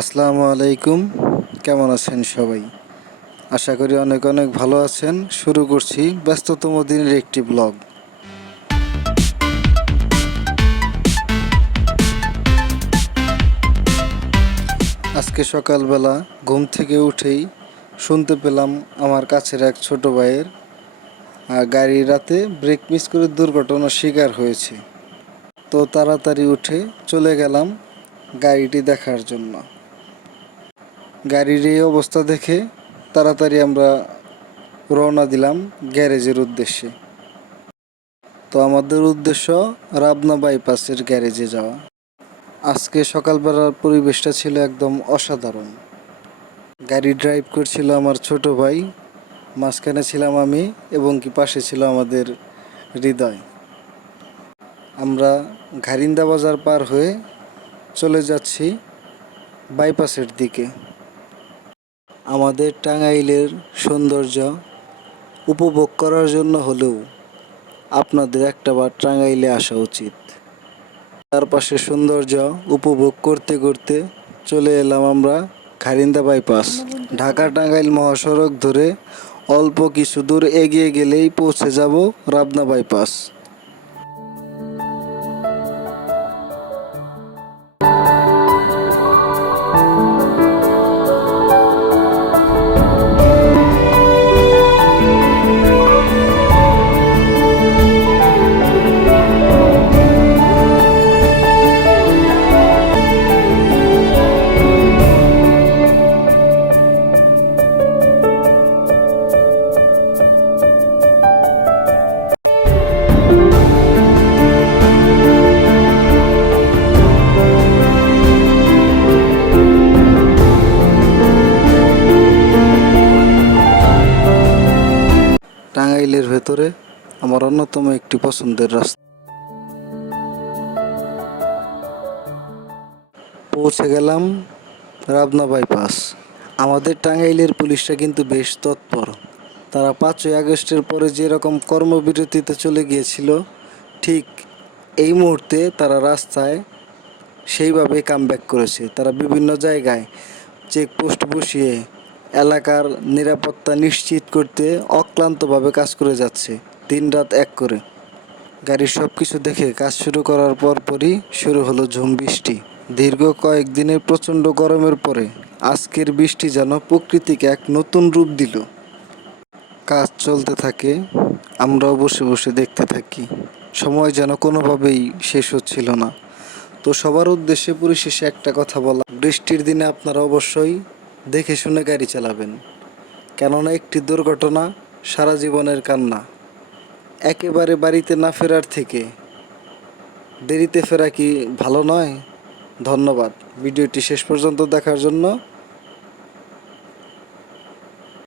আসসালামু আলাইকুম। কেমন আছেন সবাই? আশা করি অনেক অনেক ভালো আছেন। শুরু করছি ব্যস্ততম দিনের একটি ব্লগ। আজকে সকালবেলা ঘুম থেকে উঠেই শুনতে পেলাম আমার কাছের এক ছোট ভাইয়ের গাড়ি রাতে ব্রেক মিস করে দুর্ঘটনার শিকার হয়েছে। তো তাড়াতাড়ি উঠে চলে গেলাম গাড়িটি দেখার জন্য। গাড়ির এই অবস্থা দেখে তাড়াতাড়ি আমরা রওনা দিলাম গ্যারেজের উদ্দেশ্যে। তো আমাদের উদ্দেশ্য রাবনা বাইপাসের গ্যারেজে যাওয়া। আজকে সকালবেলার পরিবেশটা ছিল একদম অসাধারণ। গাড়ি ড্রাইভ করছিল আমার ছোট ভাই, মাঝখানে ছিলাম আমি এবং কি পাশে ছিল আমাদের হৃদয়। আমরা ঘারিন্দা বাজার পার হয়ে চলে যাচ্ছি বাইপাসের দিকে। আমাদের টাঙ্গাইলের সৌন্দর্য উপভোগ করার জন্য হলেও আপনাদের একটাবার টাঙ্গাইলে আসা উচিত। চারপাশের সৌন্দর্য উপভোগ করতে করতে চলে এলাম আমরা ঘারিন্দা বাইপাস। ঢাকা টাঙ্গাইল মহাসড়ক ধরে অল্প কিছু দূর এগিয়ে গেলেই পৌঁছে যাব রাবনা বাইপাস। টাঙ্গাইলের ভেতরে আমার অন্যতম একটি পছন্দের রাস্তা। পৌঁছে গেলাম রাবনা বাইপাস। আমাদের টাঙ্গাইলের পুলিশরা কিন্তু বেশ তৎপর। তারা 5ই আগস্টের পরে যেরকম কর্মবিরতিতে চলে গিয়েছিল, ঠিক এই মুহূর্তে তারা রাস্তায় সেইভাবে কামব্যাক করেছে। তারা বিভিন্ন জায়গায় চেকপোস্ট বসিয়ে এলাকার নিরাপত্তা নিশ্চিত করতে অক্লান্তভাবে কাজ করে যাচ্ছে, দিনরাত এক করে। গাড়ির সব কিছু দেখে কাজ শুরু করার পরপরই শুরু হলো ঝুম বৃষ্টি। দীর্ঘ কয়েকদিনের প্রচণ্ড গরমের পরে আজকের বৃষ্টি যেন প্রকৃতিকে এক নতুন রূপ দিল। কাজ চলতে থাকে, আমরাও বসে বসে দেখতে থাকি। সময় যেন কোনোভাবেই শেষ হচ্ছিল না। তো সবার উদ্দেশ্যে পরিশেষে একটা কথা বলা, বৃষ্টির দিনে আপনারা অবশ্যই দেখে শুনে গাড়ি চালাবেন, কেননা একটি দুর্ঘটনা সারা জীবনের কান্না। একেবারে বাড়িতে না ফেরার থেকে দেরিতে ফেরা কি ভালো নয়? ধন্যবাদ ভিডিওটি শেষ পর্যন্ত দেখার জন্য।